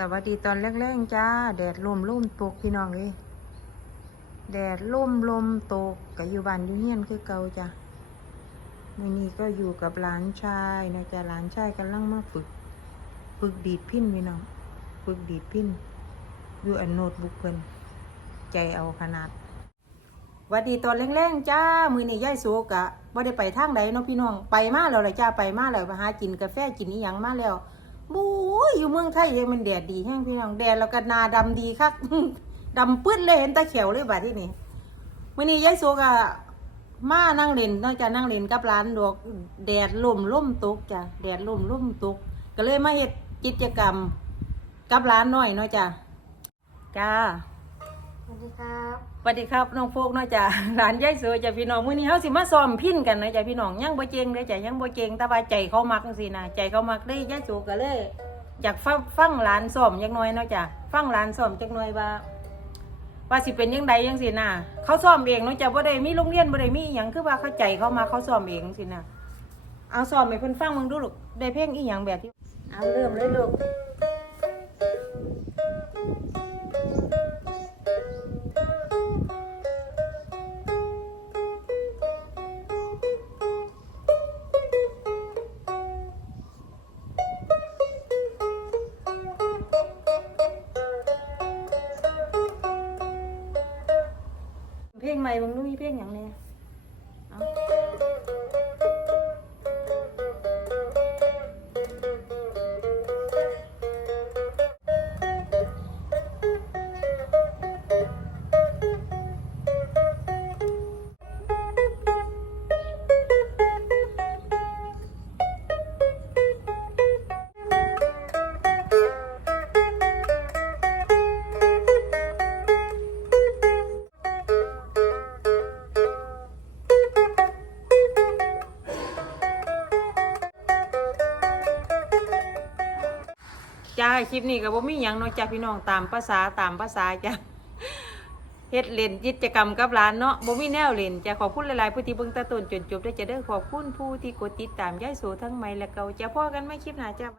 สวัสดีตอนแรกๆจ้า แดดลมลมตกพี่น้องเลยแดดลมลมตกกับอยู่บ้านอยู่เฮียนคือเก่าจ้ะมื่อนี้ก็อยู่กับหลานชายนะจ๊ะหลานชายกำลังมาฝึก ฝึกดีดพินพี่น้อง ฝึกดีดพินอยู่อันโนดบุกเพิ่นใจเอาขนาดหวัสดีตอนแรงๆจ้า มือนี้ย่ายโซกะว่าได้ไปทางใดเนาะพี่น้อง ไปมาแล้วเลยจ้า ไปมาแล้วไปหากินกาแฟกินอีหยังมาแล้ว บู๊ยอยู่เมืองไทยยังมันแดดดีแห้งพี่น้องแดดแล้วก็นาดำดีคัก ดำปื้ดเลยเห็นตาเขียวเลยบัดที่นี่มื่อนี้ยายโซก็มานั่งเล่นนอกจากนั่งเล่นกับร้านดอกแดดล่มล่มตกจ้ะแดดล่มล่มตก ก็เลยมาเฮ็ดกิจกรรมกับร้านหน่อยเนาะจ้ะจ้า สวัสดีครับสวัสดีครับน้องโฟกเนาะจ้ะร้านยายโซจ้ะพี่น้องมื้อนี้เฮาสิมาซ้อมพินกันนะจ้ะพี่น้องยังบ่เจงเลยจ้ะยังบ่เจงแต่ว่าใจเขามักจังซี่นะใจเขามักได้ยายโซก็เลยอยากฟังฟังร้านซ้อมจักหน่อยเนาะจ้ะฟังร้านซ้อมจักหน่อยว่าว่าสิเป็นยังไงยังสินะเขาซ้อมเองเนาะจ้ะบ่ได้มีโรงเรียนบ่ได้มีอหยังคือว่าเขาใจเขามาเขาซ้อมเองสินะเอาซ้อมให้เพิ่นฟังมึงดูลูกได้เพลงอีหยังแบบที่เอาเริ่มเลยลูก เพลงใหม่บางรู้มีเพลงอย่างเนี้ย จ้าคลิปนี้ก็บ่มีหยังเนาะจ้าพี่น้องตามภาษาตามภาษาจ้าเฮ็ดเล่นกิจกรรมกับร้านเนาะบ่มีแนวเล่นจ้าขอบคุณหลายๆผู้ที่เบิ่งตะต้นจนจบได้จะได้ขอบคุณผู้ที่กดติดตามย้ายโสทั้งใหม่และเก่าจ้าพ่อกันไม่คลิปหน้าจ้า